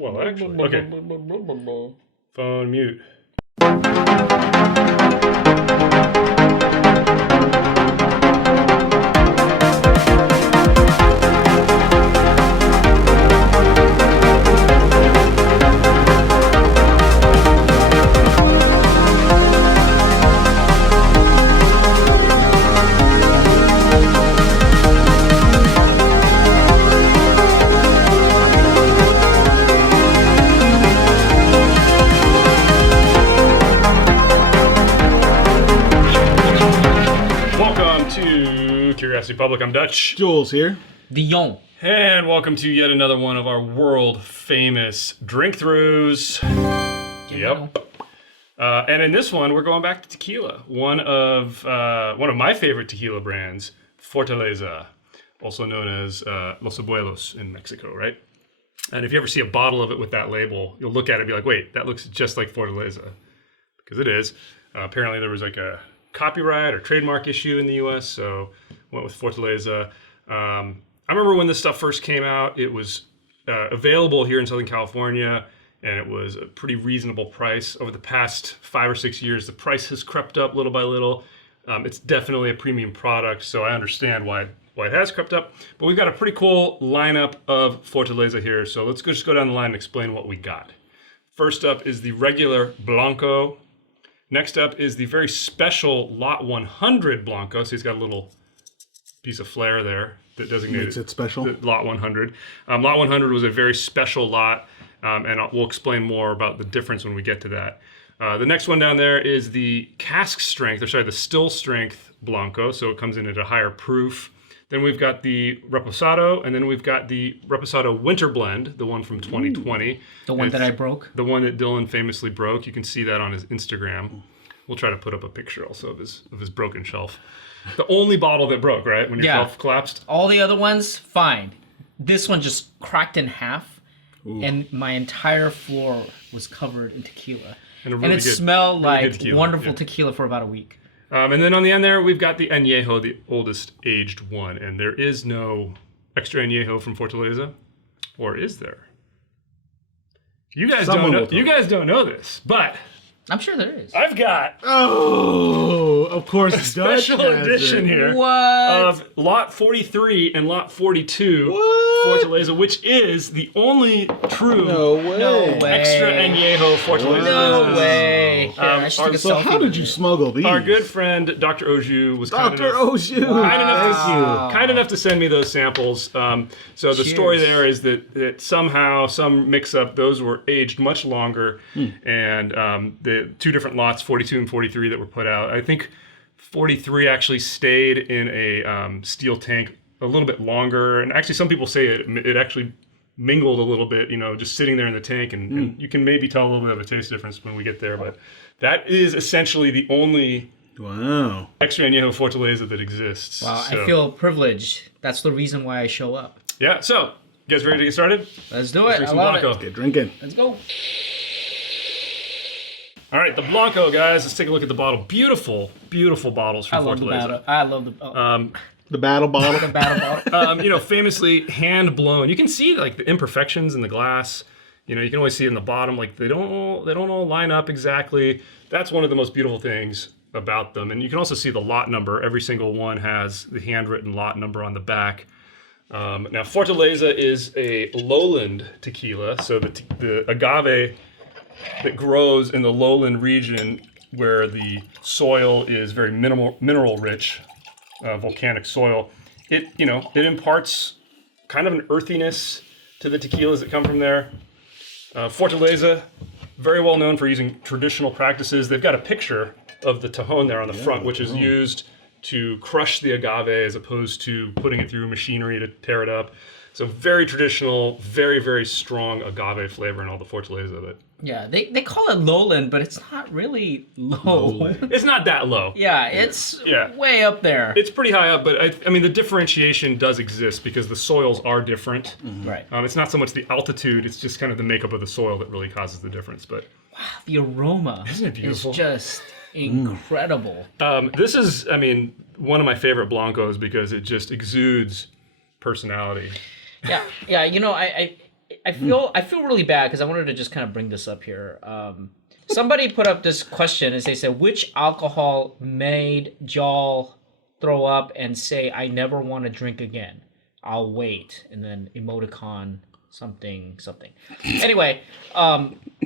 Well, actually, okay. Phone mute. Public, I'm Dutch. Jules here. Dion. And welcome to yet another one of our world famous drink throughs. Yep. And in this one, we're going back to tequila. One of my favorite tequila brands, Fortaleza, also known as Los Abuelos in Mexico, right? And if you ever see a bottle of it with that label, you'll look at it and be like, wait, that looks just like Fortaleza. Because it is. Apparently there was like a copyright or trademark issue in the US, so went with Fortaleza. I remember when this stuff first came out, it was available here in Southern California, and it was a pretty reasonable price. Over the past 5 or 6 years, the price has crept up little by little. It's definitely a premium product, so I understand why it has crept up. But we've got a pretty cool lineup of Fortaleza here, so let's just go down the line and explain what we got. First up is the regular Blanco. Next up is the very special Lot 100 Blanco. So he's got a little piece of flair there that designated Makes it special. Lot 100. Lot 100 was a very special lot, and we'll explain more about the difference when we get to that. The next one down there is the the still strength Blanco. So it comes in at a higher proof. Then we've got the Reposado, and then we've got the Reposado Winter Blend, the one from 2020. The one that I broke? The one that Dylan famously broke. You can see that on his Instagram. We'll try to put up a picture also of his broken shelf. The only bottle that broke, right? When your shelf collapsed? All the other ones, fine. This one just cracked in half, and my entire floor was covered in tequila. And it smelled like tequila. Wonderful tequila for about a week. And then on the end there, we've got the añejo, the oldest aged one. And there is no extra añejo from Fortaleza. Or is there? You guys don't know this, but I'm sure there is. I've got of course, a special edition here of Lot 43 and Lot 42 Fortaleza, which is the only true extra añejo Fortaleza. No way. So how did you smuggle these? Our good friend Dr. Oju was kind enough to send me those samples. So the story there is that somehow, some mix-up, those were aged much longer, and the two different lots, 42 and 43, that were put out. I think 43 actually stayed in a steel tank a little bit longer, and actually some people say it actually mingled a little bit, just sitting there in the tank, and you can maybe tell a little bit of a taste difference when we get there, but that is essentially the only extra añejo Fortaleza that exists. Wow, so. I feel privileged. That's the reason why I show up. Yeah, so, you guys ready to get started? Let's do it. Let's I love Blanco. it. Get drinking. Let's go. All right, the Blanco, guys. Let's take a look at the bottle. Beautiful, beautiful bottles from Fortaleza. I love the battle. The battle bottle. The battle bottle. Famously hand blown. You can see like the imperfections in the glass. You can always see in the bottom, like they don't all line up exactly. That's one of the most beautiful things about them. And you can also see the lot number. Every single one has the handwritten lot number on the back. Now, Fortaleza is a lowland tequila, so the agave that grows in the lowland region where the soil is very mineral rich, volcanic soil, it imparts kind of an earthiness to the tequilas that come from there. Fortaleza, very well known for using traditional practices. They've got a picture of the Tejon there on the front, which is used to crush the agave as opposed to putting it through machinery to tear it up. So very traditional, very, very strong agave flavor in all the Fortaleza. Yeah, they call it lowland, but it's not really low. It's not that low. Yeah, it's way up there. It's pretty high up, but I mean the differentiation does exist because the soils are different. Mm-hmm. Right. It's not so much the altitude; it's just kind of the makeup of the soil that really causes the difference. But wow, the aroma is just incredible. This is, one of my favorite Blancos because it just exudes personality. Yeah. I I feel really bad because I wanted to just kind of bring this up here. Somebody put up this question and they said, which alcohol made y'all throw up and say, I never want to drink again? I'll wait. And then emoticon something. Anyway,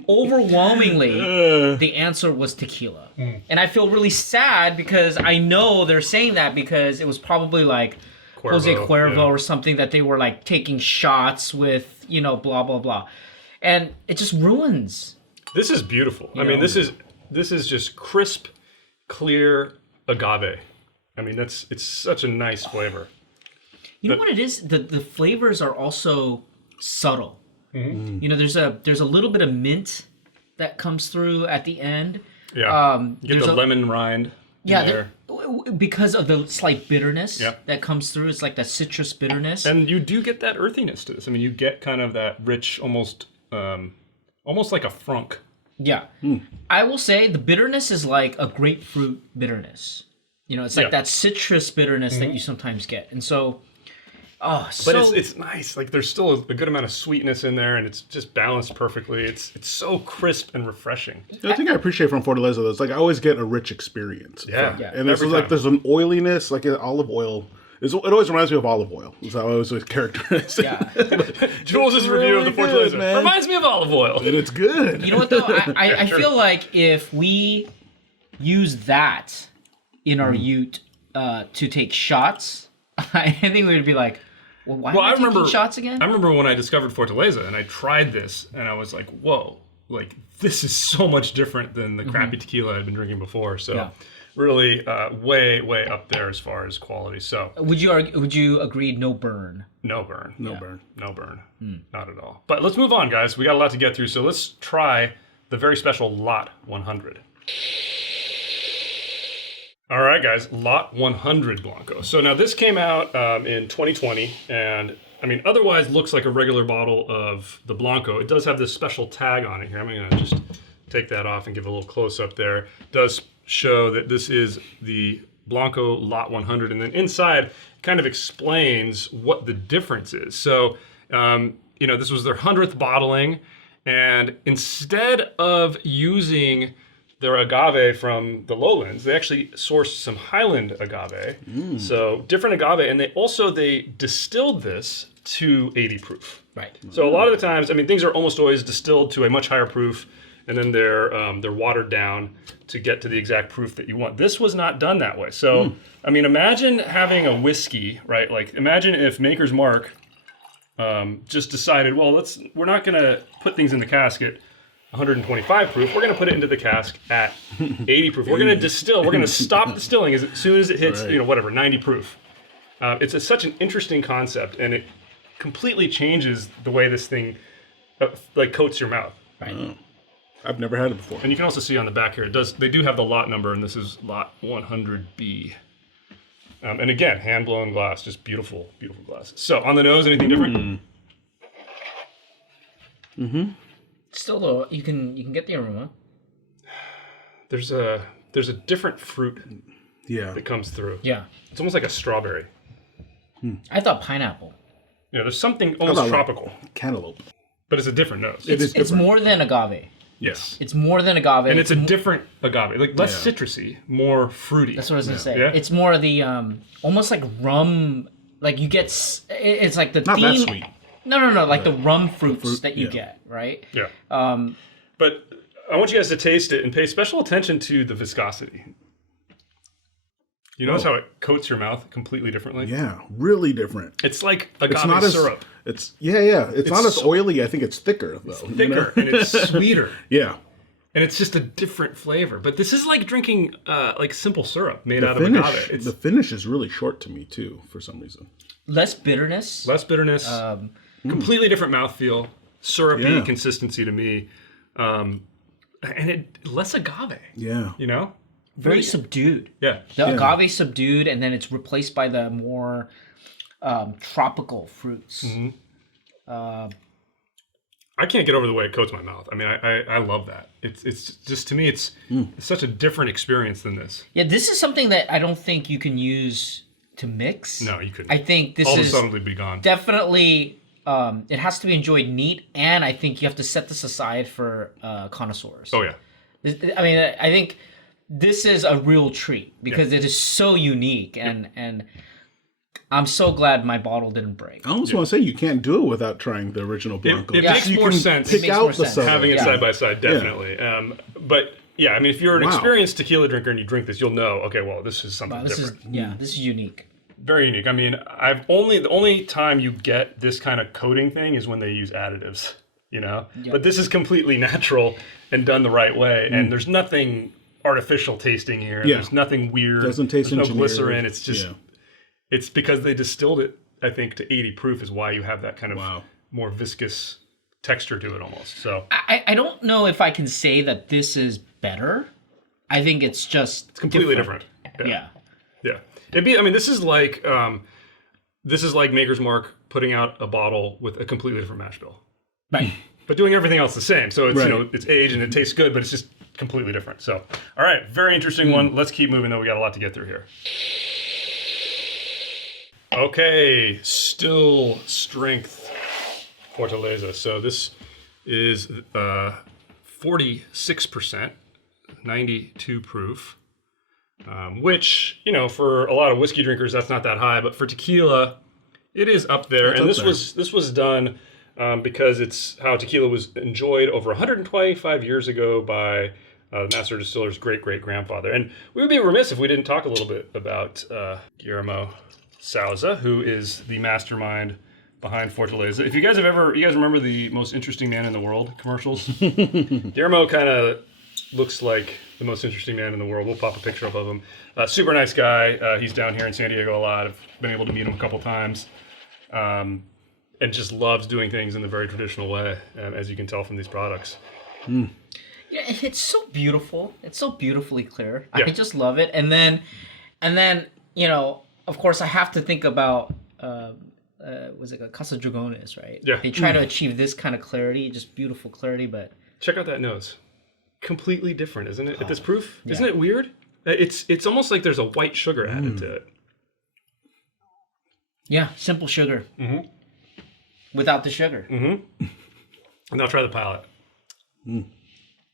overwhelmingly, the answer was tequila. And I feel really sad because I know they're saying that because it was probably like Jose Cuervo or something that they were like taking shots with, blah, blah, blah. And it just ruins. This is beautiful. I mean, this is just crisp, clear agave. I mean, it's such a nice flavor. You know what it is? The flavors are also subtle. Mm-hmm. There's a little bit of mint that comes through at the end. Yeah. You get the lemon rind. Yeah, because of the slight bitterness that comes through. It's like that citrus bitterness. And you do get that earthiness to this. I mean, you get kind of that rich, almost like a frunk. Yeah. I will say the bitterness is like a grapefruit bitterness. It's like that citrus bitterness that you sometimes get. And so, but it's nice. Like there's still a good amount of sweetness in there, and it's just balanced perfectly. It's so crisp and refreshing. I think I appreciate from Fortaleza though. It's like I always get a rich experience. Yeah. And there's like there's an oiliness, like olive oil. It always reminds me of olive oil. That's how I always characterize it. Yeah. Jules' review of the Fortaleza reminds me of olive oil. And it's good. You know what though? I feel like if we use that in our ute to take shots, I think we would be like, why am I taking shots again? I remember when I discovered Fortaleza and I tried this and I was like, whoa, like this is so much different than the crappy tequila I'd been drinking before. So really way up there as far as quality. So would you agree no burn? No burn. No burn. Not at all. But let's move on, guys. We got a lot to get through. So let's try the very special Lot 100. All right, guys, Lot 100 Blanco. So now this came out in 2020, and I mean, otherwise looks like a regular bottle of the Blanco. It does have this special tag on it here. I'm going to just take that off and give a little close-up there. It does show that this is the Blanco Lot 100, and then inside kind of explains what the difference is. So, this was their 100th bottling, and instead of using their agave from the lowlands, they actually sourced some highland agave. So different agave, and they distilled this to 80 proof. Right. So a lot of the times, I mean, things are almost always distilled to a much higher proof, and then they're watered down to get to the exact proof that you want. This was not done that way. So I mean, imagine having a whiskey, right? Like imagine if Maker's Mark just decided, well, we're not going to put things in the cask at 125 proof. We're going to put it into the cask at 80 proof. We're going to distill. We're going to stop distilling as soon as it hits, 90 proof. It's such an interesting concept, and it completely changes the way this thing coats your mouth. Right. I've never had it before. And you can also see on the back here, they do have the lot number, and this is lot 100B. And again, hand-blown glass, just beautiful, beautiful glass. So on the nose, anything different? Still though, you can get the aroma. There's a different fruit that comes through. Yeah. It's almost like a strawberry. I thought pineapple. Yeah, there's something almost tropical. Like cantaloupe. But it's a different nose. It's more than agave. Yes. It's more than agave. And it's a different agave. Like less citrusy, more fruity. That's what I was going to say. Yeah? It's more of the almost like rum, like you get it's like the Not theme. that sweet. No, like the rum fruits that you get, right? Yeah. But I want you guys to taste it and pay special attention to the viscosity. You notice how it coats your mouth completely differently? Yeah, really different. It's like agave syrup. It's not as oily. I think it's thicker though. It's thicker and it's sweeter. Yeah. And it's just a different flavor. But this is like drinking like simple syrup made out of agave. The finish is really short to me too, for some reason. Less bitterness. Completely different mouthfeel, syrupy consistency to me, and less agave. Yeah. Very subdued. Yeah. The agave subdued, and then it's replaced by the more tropical fruits. I can't get over the way it coats my mouth. I mean, I love that. It's just, to me, it's such a different experience than this. Yeah, this is something that I don't think you can use to mix. No, you couldn't. I think this all is of a sudden be gone. Definitely it has to be enjoyed neat, and I think you have to set this aside for connoisseurs. Oh yeah. I mean, I think this is a real treat because it is so unique, and I'm so glad my bottle didn't break. I almost want to say you can't do it without trying the original Blanco. It makes more sense. Pick out the having it Yeah. side by side, definitely. But yeah, I mean, if you're an experienced tequila drinker and you drink this, you'll know. Okay, well, this is something different. This is unique. Very unique. I mean, the only time you get this kind of coating thing is when they use additives, you know. Yep. But this is completely natural and done the right way, and there's nothing artificial tasting here. Yeah. There's nothing weird. Doesn't taste There's no engineered. glycerin. It's just it's because they distilled it, I think, to 80 proof is why you have that kind of more viscous texture to it almost. So I don't know if I can say that this is better. I think it's just it's completely different. Yeah. Yeah. This is like Maker's Mark putting out a bottle with a completely different mash bill. Right. But doing everything else the same. So it's it's aged and it tastes good, but it's just completely different. So all right, very interesting one. Let's keep moving though. We got a lot to get through here. Okay, still strength Fortaleza. So this is 46%, 92 proof, which, for a lot of whiskey drinkers, that's not that high, but for tequila, it is up there. And this was done because it's how tequila was enjoyed over 125 years ago by the master distiller's great-great-grandfather. And we would be remiss if we didn't talk a little bit about Guillermo Souza, who is the mastermind behind Fortaleza. If you guys remember the Most Interesting Man in the World commercials? Guillermo kind of looks like the most interesting man in the world. We'll pop a picture up of him. Super nice guy. He's down here in San Diego a lot. I've been able to meet him a couple times. And just loves doing things in the very traditional way, as you can tell from these products. Yeah, it's so beautiful. It's so beautifully clear. Yeah. I just love it. And then, of course, I have to think about was it Casa Dragones, right? Yeah. They try to achieve this kind of clarity, just beautiful clarity, but check out that nose. Completely different, isn't it? At this proof, isn't it weird? It's almost like there's a white sugar added to it. Yeah, simple sugar. Mm-hmm. Without the sugar. Mm-hmm. And now try the palate. You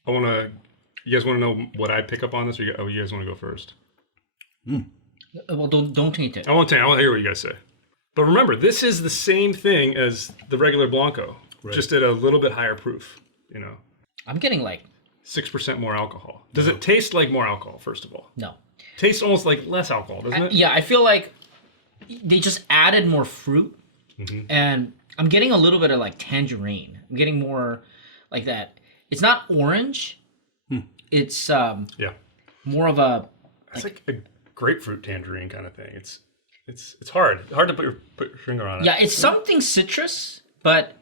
guys want to know what I pick up on this? Or you guys want to go first? Well, don't taint it. I want to hear what you guys say. But remember, this is the same thing as the regular Blanco, just at a little bit higher proof. I'm getting 6% more alcohol. Does it taste like more alcohol, first of all? No. Tastes almost like less alcohol, doesn't it? Yeah, I feel like they just added more fruit, and I'm getting a little bit of tangerine. I'm getting more like that. It's not orange. It's more of a. It's like a grapefruit tangerine kind of thing. It's hard to put your finger on it. Yeah, it's something citrus, but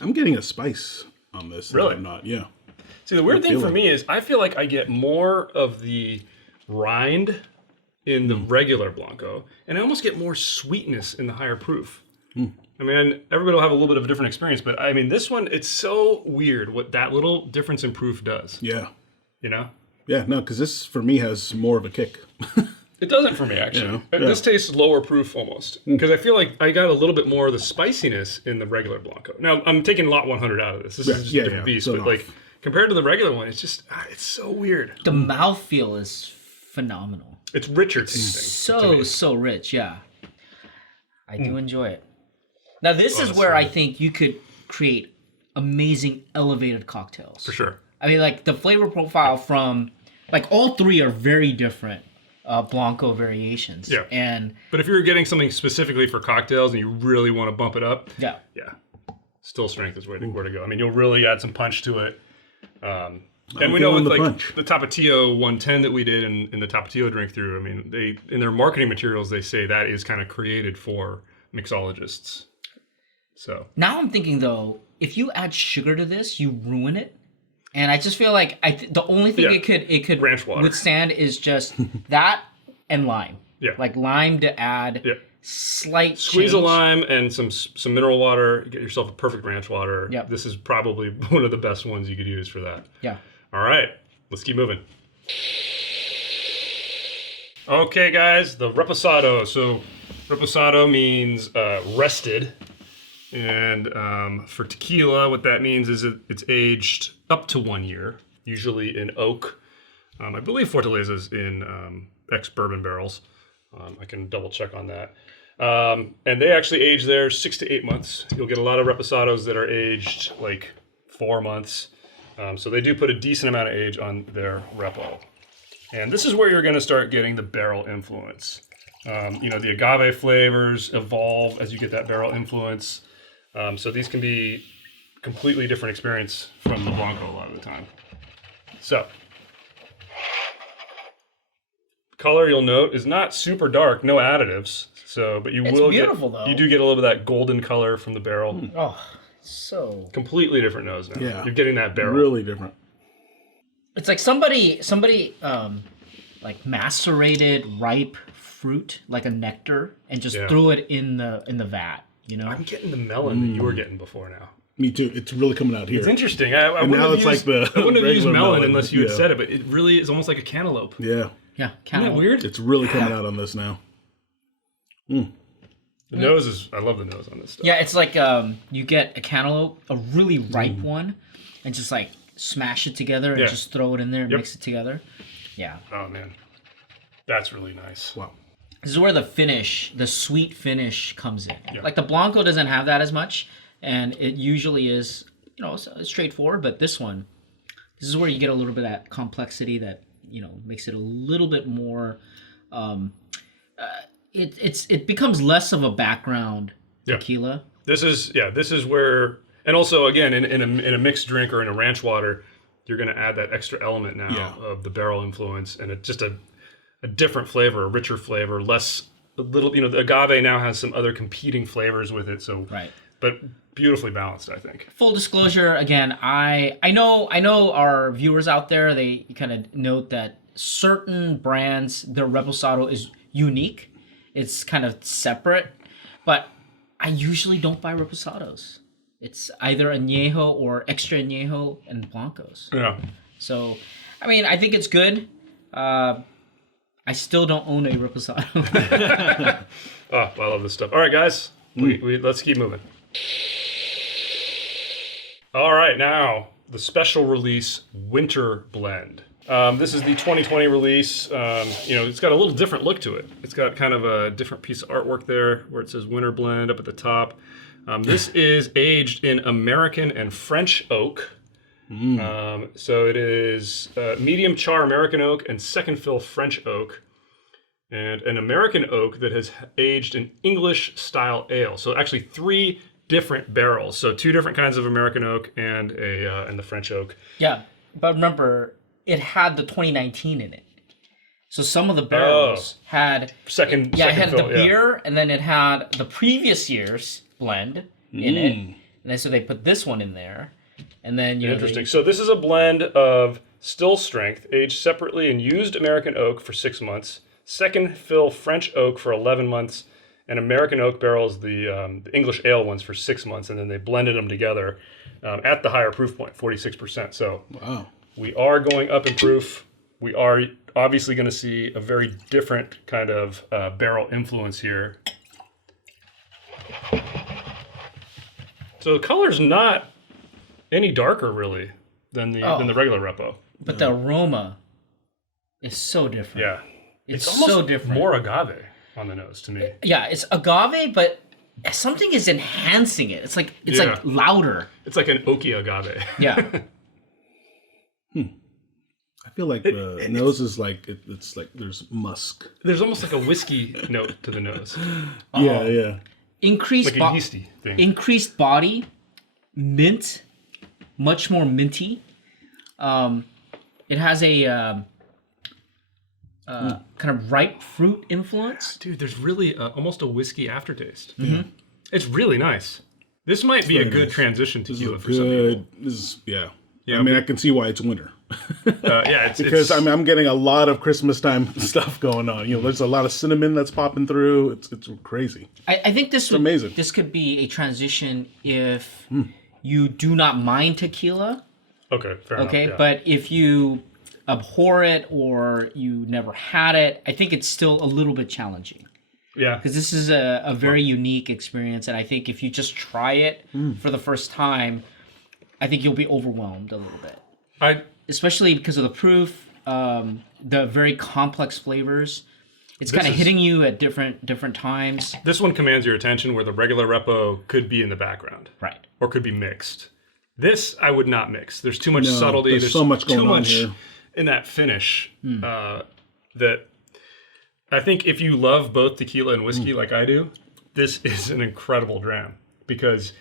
I'm getting a spice on this. Really? I'm not. Yeah. See, the weird thing for me is I feel like I get more of the rind in the regular Blanco, and I almost get more sweetness in the higher proof. I mean, everybody will have a little bit of a different experience, but I mean, this one, it's so weird what that little difference in proof does. Yeah. Yeah, no, because this, for me, has more of a kick. It doesn't for me, actually. This tastes lower proof almost, because I feel like I got a little bit more of the spiciness in the regular Blanco. Now, I'm taking Lot 100 out of this. This is just a different beast, so but compared to the regular one, it's just, it's so weird. the mouthfeel is phenomenal. It's richer tasting. So rich, yeah. I do enjoy it. Now, this is where I think you could create amazing elevated cocktails. For sure. I mean, the flavor profile from, all three are very different Blanco variations. Yeah. But if you're getting something specifically for cocktails and you really want to bump it up, yeah, still strength is where to go. I mean, you'll really add some punch to it. And we know with the Tapatio 110 that we did in the Tapatio Drinkthrough, I mean, they in their marketing materials, they say that is kind of created for mixologists. So now I'm thinking, though, if you add sugar to this, you ruin it. And I just feel like the only thing it could ranch water withstand is just that and lime. Yeah. Lime to add slight squeeze change. a lime and some mineral water, get yourself a perfect ranch water. Yep. This is probably one of the best ones you could use for that. Yeah. All right, let's keep moving. Okay, guys, the Reposado. So Reposado means rested. And for tequila, what that means is it's aged up to 1 year, usually in oak. I believe Fortaleza's in ex-bourbon barrels. I can double check on that. And they actually age there 6 to 8 months. You'll get a lot of reposados that are aged like 4 months. So they do put a decent amount of age on their repo. And this is where you're going to start getting the barrel influence. The agave flavors evolve as you get that barrel influence. So these can be completely different experience from the Blanco a lot of the time. So, color you'll note is not super dark, no additives. So, but you It's will beautiful, get though. you do get a little bit of that golden color from the barrel. Oh, so Completely different nose now. Yeah. You're getting that barrel. Really different. it's like somebody like macerated ripe fruit like a nectar and just threw it in the vat. I'm getting the melon that you were getting before now. Me too. It's really coming out here. It's interesting. I And wouldn't now have it's used, like the I wouldn't have used regular melon melon, unless you had yeah. said it, but it really is almost like a cantaloupe. Yeah. Yeah, Isn't that weird? It's really coming out on this now. The nose is, I love the nose on this stuff. Yeah, it's like you get a cantaloupe, a really ripe one, and just like smash it together and just throw it in there and mix it together. Yeah. Oh, man. That's really nice. Wow. This is where the sweet finish comes in. Yeah. Like the Blanco doesn't have that as much, and it usually is, straightforward, but this is where you get a little bit of that complexity that, makes it a little bit more, it becomes less of a background tequila. This is where, and also again, in a mixed drink or in a ranch water, you're going to add that extra element now of the barrel influence, and it's just a different flavor, a richer flavor, the agave now has some other competing flavors with it, so Right. but beautifully balanced, I think. Full disclosure, again, I know our viewers out there, they kind of note that certain brands, their Reposado is unique. It's kind of separate, but I usually don't buy Reposados. It's either Añejo or Extra Añejo and Blancos. Yeah. So, I think it's good. I still don't own a Reposado. Oh, I love this stuff. All right, guys, let's keep moving. All right, now the special release winter blend. This is the 2020 release. It's got a little different look to it. It's got kind of a different piece of artwork there where it says winter blend up at the top. This is aged in American and French oak. So it is medium char American oak and second fill French oak, and an American oak that has aged in English style ale. So actually 3 different barrels. So 2 different kinds of American oak and the French oak. Yeah, but remember, it had the 2019 in it. So some of the barrels had Second it had fill, the beer, and then it had the previous year's blend in it, and then so they put this one in there, and then Interesting. So this is a blend of still strength, aged separately in used American oak for 6 months, second fill French oak for 11 months, and American oak barrels, the English ale ones, for 6 months, and then they blended them together at the higher proof point, 46%. So Wow. we are going up in proof. We are obviously going to see a very different kind of barrel influence here. So the color's not any darker really than the regular Repo. but the aroma is so different. Yeah, It's almost so different. more agave on the nose to me. Yeah, it's agave, but something is enhancing it. It's like louder. It's like an oaky agave. Yeah. I feel like the nose is like it's like there's musk. There's almost like a whiskey note to the nose, Yeah. Increased like a yeasty thing. increased body, mint, much more minty. It has a kind of ripe fruit influence. Dude, there's really almost a whiskey aftertaste. Mm-hmm. It's really nice. This might be a very good nice. transition This tequila is for some people. good. This is I mean, I can see why it's winter. Yeah, Because I'm getting a lot of Christmas time stuff going on. There's a lot of cinnamon that's popping through. It's crazy. I think this amazing. This could be a transition if you do not mind tequila. okay, fair enough. Okay, Yeah. but if you abhor it or you never had it, I think it's still a little bit challenging. Yeah. Because this is a very unique experience, and I think if you just try it for the first time, I think you'll be overwhelmed a little bit. Especially because of the proof, the very complex flavors. It's kind of hitting you at different times. This one commands your attention where the regular Repo could be in the background. Right. Or could be mixed. This, I would not mix. There's too much subtlety. There's so much going on here. In that finish that I think if you love both tequila and whiskey like I do, this is an incredible dram because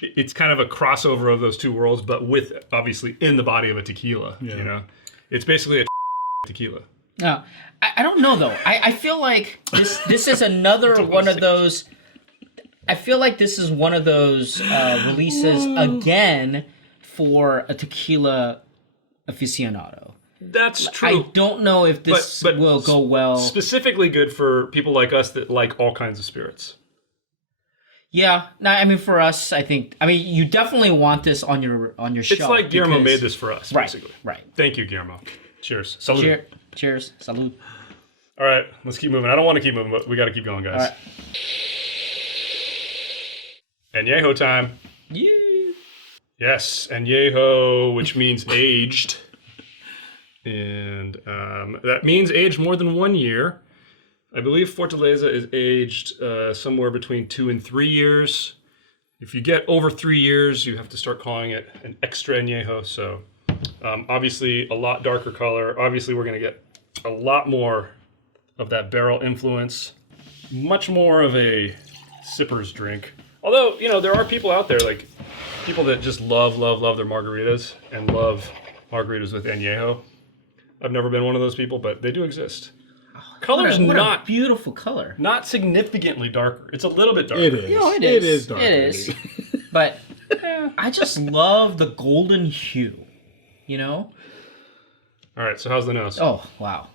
it's kind of a crossover of those two worlds, but with obviously in the body of a tequila. Yeah. You know, it's basically a tequila. I don't know though. I feel like this is another one of those. I feel like this is one of those releases again for a tequila aficionado. That's true. I don't know if this will go well. Specifically good for people like us that like all kinds of spirits. Yeah, no, I mean for us, I think. I mean, you definitely want this on your shelf. It's like Guillermo made this for us, basically. Right. Thank you, Guillermo. Cheers. Salud. Cheers. Salud. All right, let's keep moving. I don't want to keep moving, but we got to keep going, guys. All right. Añejo time. Yeah. Yes, Añejo, which means aged. And that means aged more than 1 year. I believe Fortaleza is aged somewhere between 2 and 3 years. If you get over 3 years, you have to start calling it an extra Añejo. So obviously a lot darker color. Obviously we're going to get a lot more of that barrel influence. Much more of a sipper's drink. Although, you know, there are people out there, like people that just love their margaritas and love margaritas with Añejo. I've never been one of those people, but they do exist. Color's what not a beautiful color. Not significantly darker. It's a little bit darker. It is. No, it is darker. It is. But I just love the golden hue, you know? All right, so how's the nose? Oh, wow.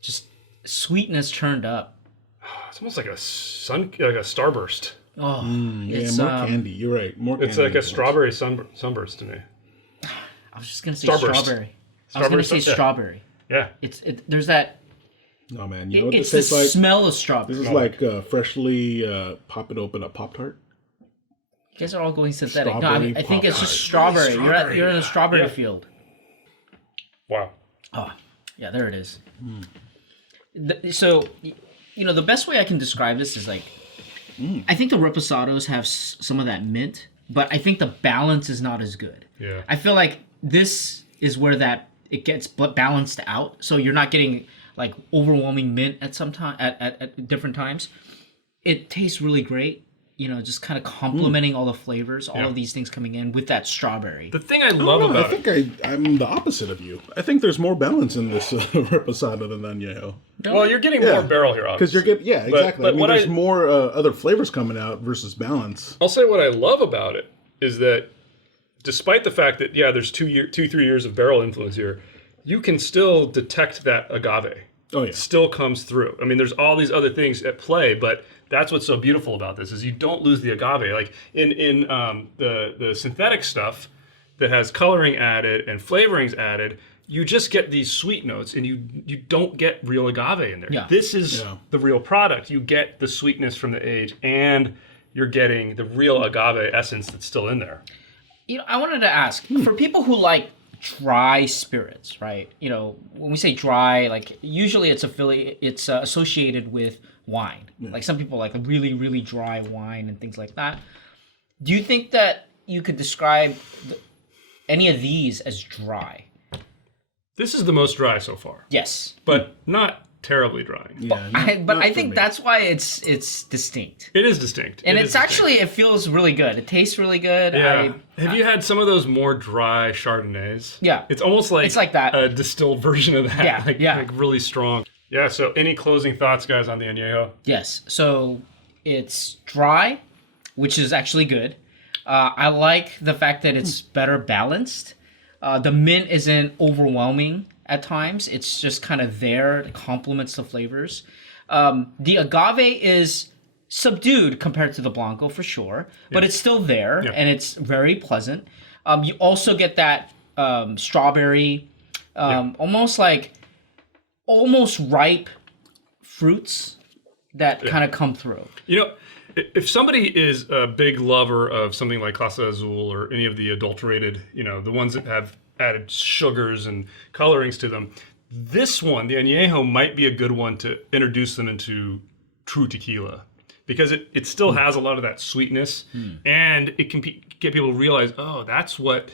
Just sweetness turned up. It's almost like a starburst. Oh, it's more candy. You're right. More candy. It's like a strawberry sunburst to me. I was just going to say strawberry. I was going to say strawberry. Yeah. There's that. No, man. You know what it's this tastes the like? Smell of strawberry. This is like freshly popping open a Pop-Tart. You guys are all going synthetic. No, I think it's just strawberry. You're in a strawberry field. Wow. Oh, yeah, there it is. So, you know, the best way I can describe this is like, I think the Reposados have some of that mint, but I think the balance is not as good. Yeah. I feel like this is where it gets balanced out, so you're not getting like overwhelming mint at different times. It tastes really great, you know, just kind of complementing all the flavors, all of these things coming in with that strawberry. The thing I love about I'm the opposite of you. I think there's more balance in this Reposado than Añejo. Well, you're getting more barrel here, obviously. Because you're getting, exactly. But I mean, there's more other flavors coming out versus balance. I'll say what I love about it is that despite the fact that, there's 3 years of barrel influence here, you can still detect that agave. Oh, yeah. It still comes through. I mean, there's all these other things at play, but that's what's so beautiful about this is you don't lose the agave. Like in the synthetic stuff that has coloring added and flavorings added, you just get these sweet notes and you don't get real agave in there. Yeah. This is the real product. You get the sweetness from the age and you're getting the real agave essence that's still in there. You know, I wanted to ask, for people who like dry spirits, right? You know, when we say dry, like usually it's associated with wine. Like some people like a really, really dry wine and things like that. Do you think that you could describe any of these as dry? This is the most dry so far. Yes. But not terribly dry. Yeah, I think that's why it's distinct. It is distinct. And it feels really good. It tastes really good. Yeah. Have you had some of those more dry Chardonnays? Yeah. It's almost like it's like that. A distilled version of that. Yeah. Like really strong. Yeah, so any closing thoughts, guys, on the Añejo? Yes. So it's dry, which is actually good. I like the fact that it's better balanced. The mint isn't overwhelming at times. It's just kind of there. It complements the flavors. The agave is subdued compared to the Blanco for sure, but it's still there and it's very pleasant. You also get that strawberry, almost ripe fruits that kind of come through. You know, if somebody is a big lover of something like Casa Azul or any of the adulterated, the ones that have added sugars and colorings to them, this one, the añejo, might be a good one to introduce them into true tequila, because it still has a lot of that sweetness, and it can get people to realize, oh, that's what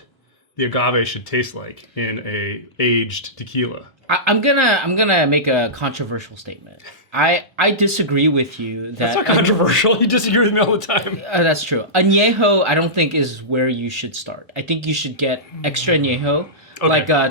the agave should taste like in a aged tequila. I'm gonna make a controversial statement. I disagree with you that That's not controversial. You disagree with me all the time. That's true. Añejo, I don't think is where you should start. I think you should get extra añejo, like a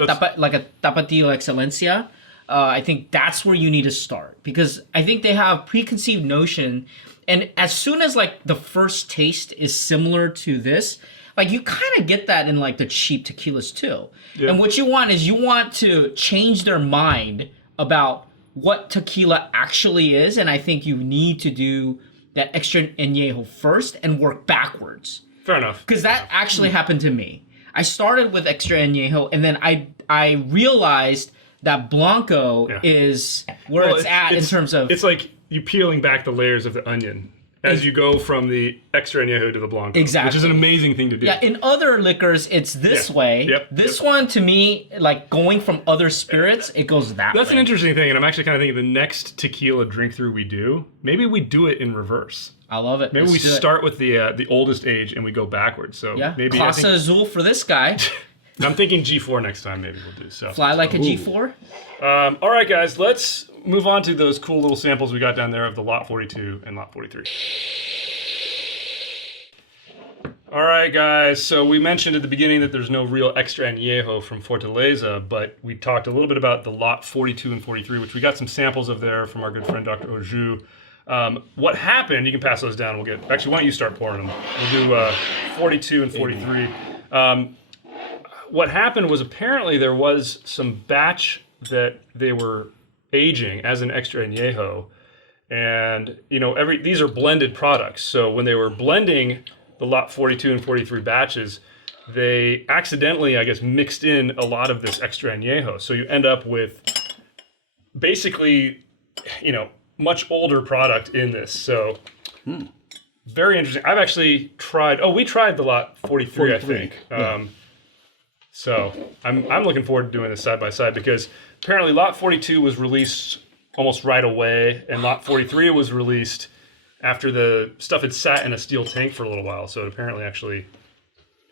Tapatio Excelencia. I think that's where you need to start, because I think they have preconceived notion, and as soon as like the first taste is similar to this, like you kind of get that in like the cheap tequilas too. Yeah. And what you want is to change their mind about what tequila actually is, and I think you need to do that extra añejo first and work backwards. Fair enough. Because that actually happened to me. I started with extra añejo, and then I realized that Blanco is where it's at in terms of... It's like you peeling back the layers of the onion as you go from the extra añejo to the Blanco. Exactly. Which is an amazing thing to do. Yeah, in other liquors, it's this way. Yep. This one, to me, like going from other spirits, it goes that way. That's an interesting thing, and I'm actually kind of thinking the next tequila drink through we do, maybe we do it in reverse. I love it. Maybe we start with the oldest age and we go backwards. So maybe Casa Azul for this guy. I'm thinking G4 next time. Maybe we'll do so. Fly like a G4. All right, guys, let's move on to those cool little samples we got down there of the Lot 42 and Lot 43. All right, guys, so we mentioned at the beginning that there's no real extra añejo from Fortaleza, but we talked a little bit about the Lot 42 and 43, which we got some samples of there from our good friend Dr. Oju. What happened, you can pass those down, actually, why don't you start pouring them? We'll do 42 and 43. What happened was apparently there was some batch that they were aging as an extra añejo, and these are blended products, so when they were blending the Lot 42 and 43 batches, they accidentally, I guess, mixed in a lot of this extra añejo. So you end up with basically, much older product in this. So very interesting. I've actually tried, we tried the Lot 43, I think. So I'm looking forward to doing this side by side, because apparently Lot 42 was released almost right away, and Lot 43 was released after the stuff had sat in a steel tank for a little while, so it apparently actually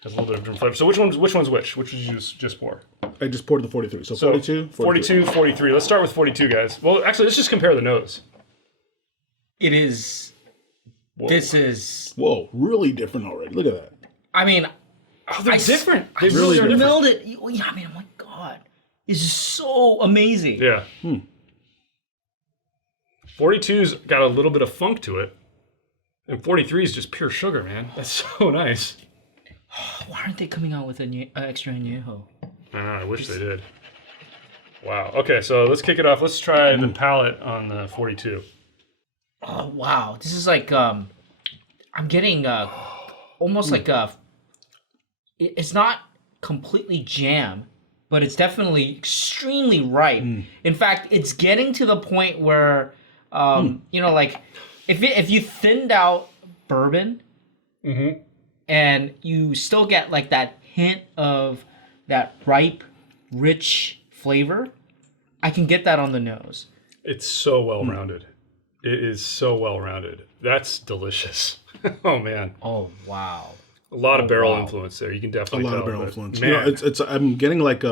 has a little bit of different flavor. So which one's which? Which did you just pour? I just poured the 43. So 42? 42, 43. Let's start with 42, guys. Well, actually, let's just compare the nose. It is... Whoa. This is... Whoa, really different already. Look at that. I mean... They're different. I really smelled it. Yeah, I mean, oh my God. This is so amazing. Yeah. 42's got a little bit of funk to it. And 43 is just pure sugar, man. That's so nice. Why aren't they coming out with an extra añejo? I wish they did. Wow. Okay, so let's kick it off. Let's try the palate on the 42. Oh, wow. This is like, I'm getting almost like a... It's not completely jam, but it's definitely extremely ripe. In fact, it's getting to the point where, like, if you thinned out bourbon, and you still get like that hint of that ripe, rich flavor, I can get that on the nose. It's so well-rounded. It is so well-rounded. That's delicious. Oh, man. Oh, wow. A lot of barrel influence there. You can definitely tell. A lot of barrel influence. Man. It's I'm getting like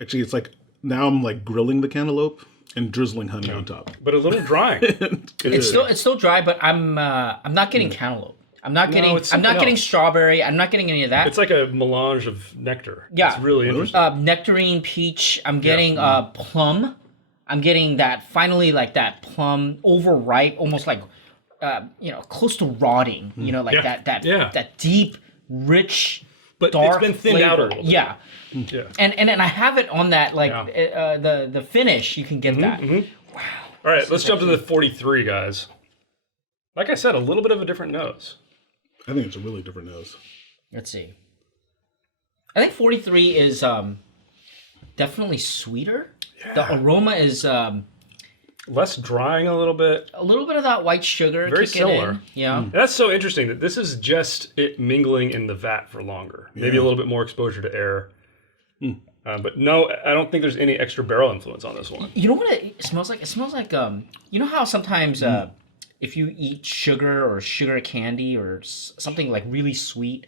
actually it's like now I'm like grilling the cantaloupe and drizzling honey on top. But a little dry. It's still dry, but I'm not getting cantaloupe. I'm not getting strawberry. I'm not getting any of that. It's like a melange of nectar. Yeah. It's really interesting. Nectarine, peach. I'm getting plum. I'm getting that plum overripe, almost like close to rotting. That deep, rich, but dark it's been thinned flavor. out a little bit. Yeah. And I have it on that the finish. You can get that. Wow. All right, let's jump to the 43, guys. Like I said, a little bit of a different nose. I think it's a really different nose. Let's see. I think 43 is definitely sweeter. Yeah. The aroma is Less drying a little bit. A little bit of that white sugar. Very kicking similar. In. Yeah. That's so interesting that this is just it mingling in the vat for longer. Maybe a little bit more exposure to air. But no, I don't think there's any extra barrel influence on this one. You know what it smells like? It smells like you know how sometimes if you eat sugar or sugar candy or something like really sweet,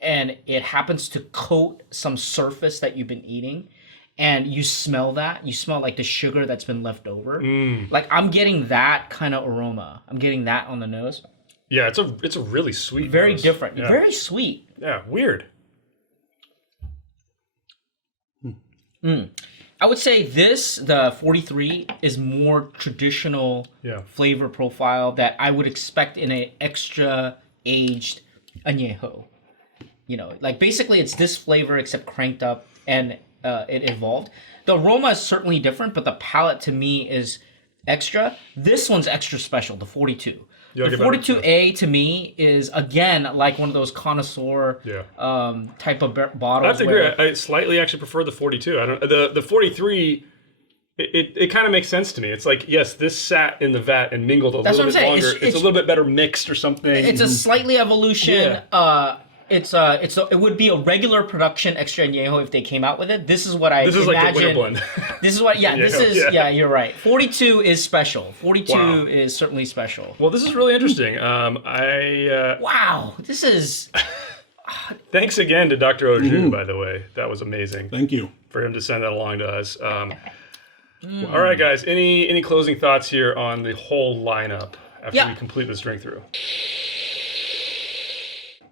and it happens to coat some surface that you've been eating, and you smell that, you smell like the sugar that's been left over. Like I'm getting that kind of aroma. I'm getting that on the nose. Yeah, it's a really sweet. Very nose. different. Yeah. Very sweet. Yeah, weird. I would say the 43, is more traditional flavor profile that I would expect in an extra aged añejo. You know, like basically it's this flavor except cranked up and it evolved. The aroma is certainly different, but the palate to me is extra. This one's extra special, the 42. The 42A to me is, again, like one of those connoisseur type of bottles. I have to agree. I slightly actually prefer the 42. I don't the 43. It kind of makes sense to me. It's like, yes, this sat in the vat and mingled a little bit longer. It's a little bit better mixed or something. It's a slightly evolution. Yeah. It would be a regular production extra añejo if they came out with it. This is what I imagine. This is like the winter blend. This is what, you're right. 42 is special. 42 is certainly special. Well, this is really interesting. Wow, this is... Thanks again to Dr. Oju, by the way. That was amazing. Thank you. For him to send that along to us. All right, guys. Any closing thoughts here on the whole lineup after we complete this drink through?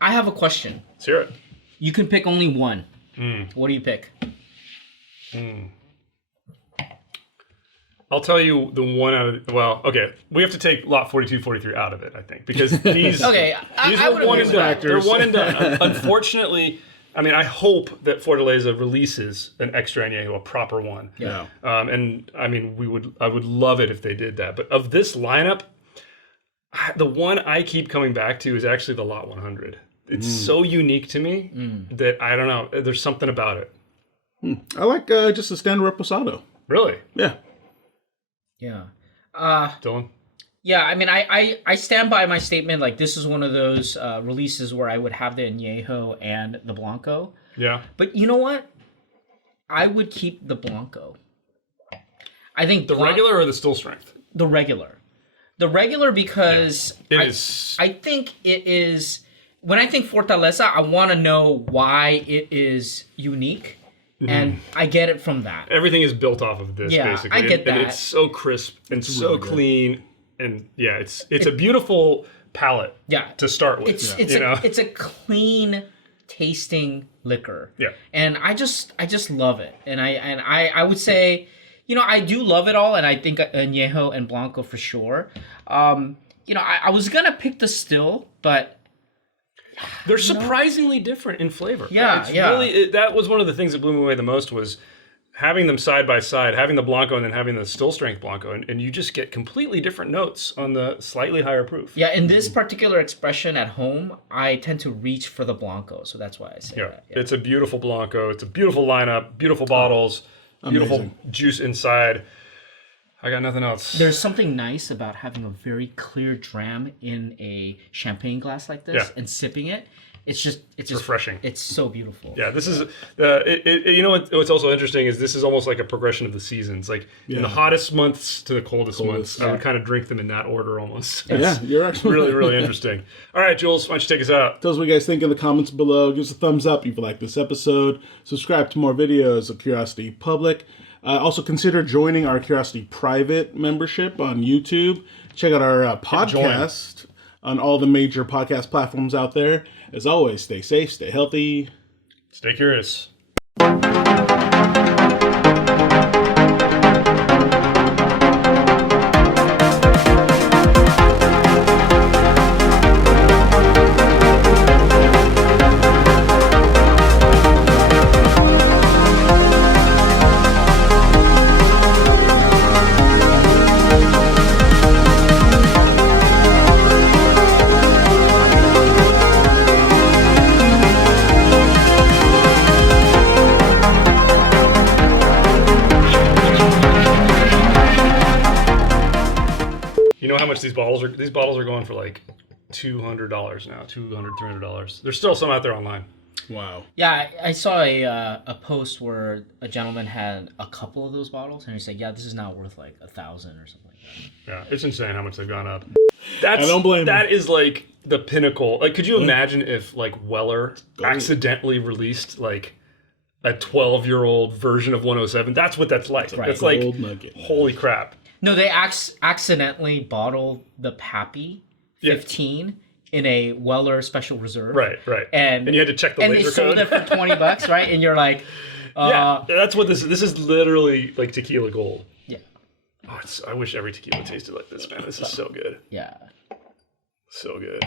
I have a question. Let's hear it. You can pick only one. What do you pick? I'll tell you the one out of... Well, okay. We have to take lot 42, 43 out of it, I think. Because these... these are one and done. They're one and done. Unfortunately, I mean, I hope that Fortaleza releases an extra añejo, a proper one. Yeah. And, I mean, I would love it if they did that. But of this lineup, the one I keep coming back to is actually the lot 100. It's so unique to me that I don't know. There's something about it. I like just a standard Reposado. Really? Yeah. Yeah. Dylan? Yeah, I mean, I stand by my statement. Like, this is one of those releases where I would have the añejo and the Blanco. Yeah. But you know what? I would keep the Blanco. I think the regular or the still strength? The regular. The regular because is. I think it is... When I think Fortaleza, I want to know why it is unique, and I get it from that. Everything is built off of this, basically. I get that. And it's so crisp and so really clean, and it's a beautiful palate. To start with. It's a clean tasting liquor. Yeah. And I just love it, and I would say, you know, I do love it all, and I think añejo and Blanco for sure. You know, I was gonna pick the still, but. They're surprisingly different in flavor. Yeah, Really, that was one of the things that blew me away the most was having them side by side, having the Blanco and then having the still strength Blanco, and you just get completely different notes on the slightly higher proof. Yeah, in this particular expression at home, I tend to reach for the Blanco, so that's why I say that. Yeah. It's a beautiful Blanco. It's a beautiful lineup, beautiful bottles, beautiful juice inside. I got nothing else. There's something nice about having a very clear dram in a champagne glass like this and sipping it. It's refreshing. It's so beautiful. Yeah, this is you know what's also interesting is this is almost like a progression of the seasons. Like in the hottest months to the coldest months, I would kind of drink them in that order almost. You're actually really, really interesting. All right, Jules, why don't you take us out? Tell us what you guys think in the comments below. Give us a thumbs up if you like this episode. Subscribe to more videos of Curiosity Public. Also, consider joining our Curiosity Private membership on YouTube. Check out our podcast on all the major podcast platforms out there. As always, stay safe, stay healthy. Stay curious. how much these bottles are. These bottles are going for like $200 now, $200, $300. There's still some out there online. Wow. Yeah, I saw a post where a gentleman had a couple of those bottles, and he said, "Yeah, this is now worth like $1,000 or something like that." Yeah, it's insane how much they've gone up. That's, I don't blame That him. is like the pinnacle. Like, could you imagine if like Weller accidentally released like a 12-year-old version of 107? That's what that's like. Right. It's like, Gold nugget. holy crap. No, they accidentally bottled the Pappy 15 in a Weller Special Reserve. Right. And you had to check the and laser they sold code. it for $20, right? And you're like, Yeah, that's what this is. This is literally like tequila gold. yeah, Oh, I wish every tequila tasted like this, man. This is so good. yeah. So good.